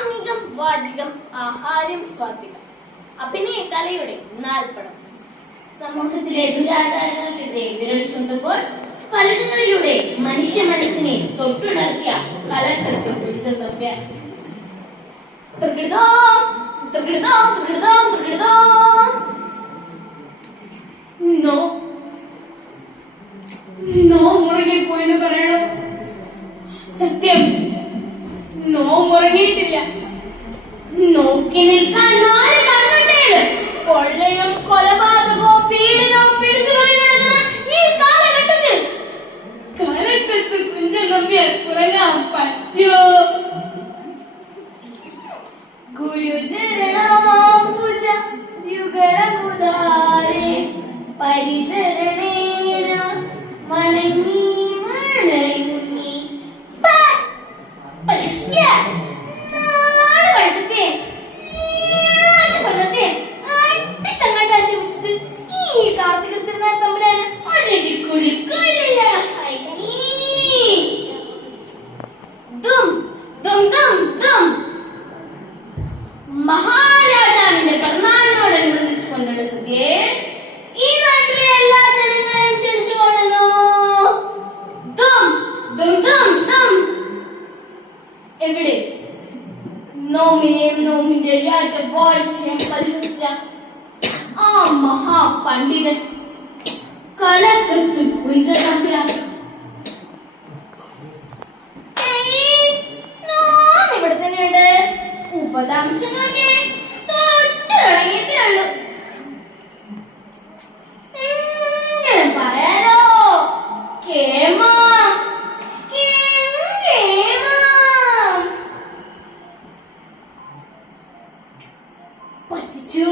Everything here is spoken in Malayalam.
ആംഗികം വാചികം ആഹാരം സ്വാത്വികം അഭിനയ കലയുടെ നാൽപ്പടം. സമൂഹത്തിലെ ദുരാചാരങ്ങൾക്കെതിരെ വിരൽ ചൂണ്ടുമ്പോൾ ഫലകങ്ങളിലൂടെ മനുഷ്യ മനസ്സിനെ തൊട്ടുണർത്തിയ കലക്കൃത്യം പിടിച്ചെത്തവ്യ മുറങ്ങിപ്പോയെന്ന് പറയണോ? സത്യം, മുറങ്ങിയിട്ടില്ല. നോക്കി നിൽക്കാൻ നാല് കൺവെട്ടേല് കൊള്ളയും കൊലപാതകവും പീഡനവും പിടിച്ചു നടക്കുന്ന ഈ കാലഘട്ടത്തിൽ കലക്കത്ത് കുഞ്ചൻ നമ്പ്യാർ ഉറങ്ങാൻ പറ്റോ? ഗുരുചരണാംബുജ യുഗളമുദാരേ പരിചരണേന മണങ്ങി മണങ്ങി മഹാരാജാവിന്റെ പിറന്നാളിനോടനുബന്ധിച്ചുകൊണ്ടുള്ള സദ്യയെ ഈ നാട്ടിലെ എല്ലാ ജനങ്ങളെയും ക്ഷണിച്ചുകൊള്ളുന്നു. എവിടെ നോമിനെയും നോമിന്റെ രാജവാഴ്ചയും പരിഹസിച്ച ആ മഹാപണ്ഡിതൻ കലക്കത്ത് കുഞ്ചൻ നമ്പ്യാർ ഇവിടെ തന്നെയുണ്ട്. ഉപദാംശങ്ങളൊക്കെ തൊട്ട് തുടങ്ങിയിട്ടേ ഉള്ളൂ. പറയാലോ പറ്റിച്ചു.